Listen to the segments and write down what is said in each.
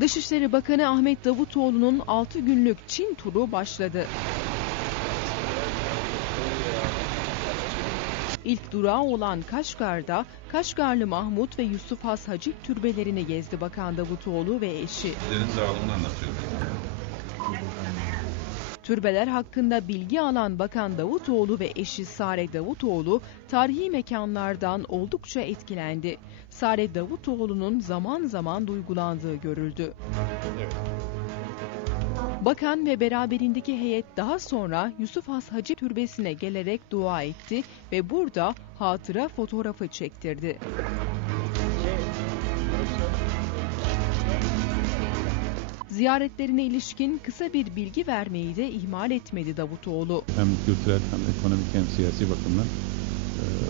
Dışişleri Bakanı Ahmet Davutoğlu'nun 6 günlük Çin turu başladı. İlk durağı olan Kaşgar'da Kaşgarlı Mahmut ve Yusuf Has Hacip türbelerini gezdi Bakan Davutoğlu ve eşi. Deniz dağılımını anlatıyor. Türbeler hakkında bilgi alan Bakan Davutoğlu ve eşi Sare Davutoğlu tarihi mekanlardan oldukça etkilendi. Sare Davutoğlu'nun zaman zaman duygulandığı görüldü. Bakan ve beraberindeki heyet daha sonra Yusuf Has Hacip Türbesi'ne gelerek dua etti ve burada hatıra fotoğrafı çektirdi. Ziyaretlerine ilişkin kısa bir bilgi vermeyi de ihmal etmedi Davutoğlu. Hem kültürel hem ekonomik hem siyasi bakımdan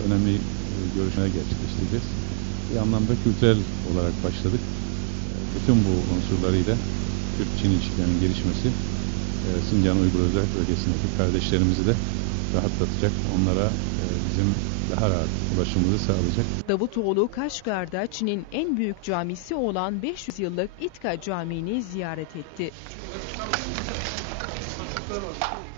önemli görüşmeler gerçekleştireceğiz. Bir anlamda kültürel olarak başladık. Bütün bu unsurlarıyla Türk-Çin ilişkilerinin gelişmesi Sincan Uygur Özerk Bölgesi'ndeki kardeşlerimizi de rahatlatacak. Onlara bizim daha rahat ulaşımımızı sağlayacak. Davutoğlu Kaşgar'da Çin'in en büyük camisi olan 500 yıllık İtka Camii'ni ziyaret etti.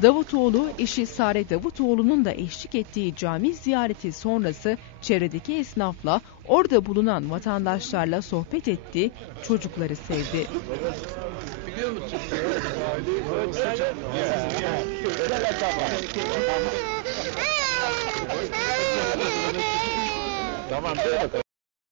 Davutoğlu, eşi Sare Davutoğlu'nun da eşlik ettiği cami ziyareti sonrası çevredeki esnafla, orada bulunan vatandaşlarla sohbet etti, çocukları sevdi. Tamam.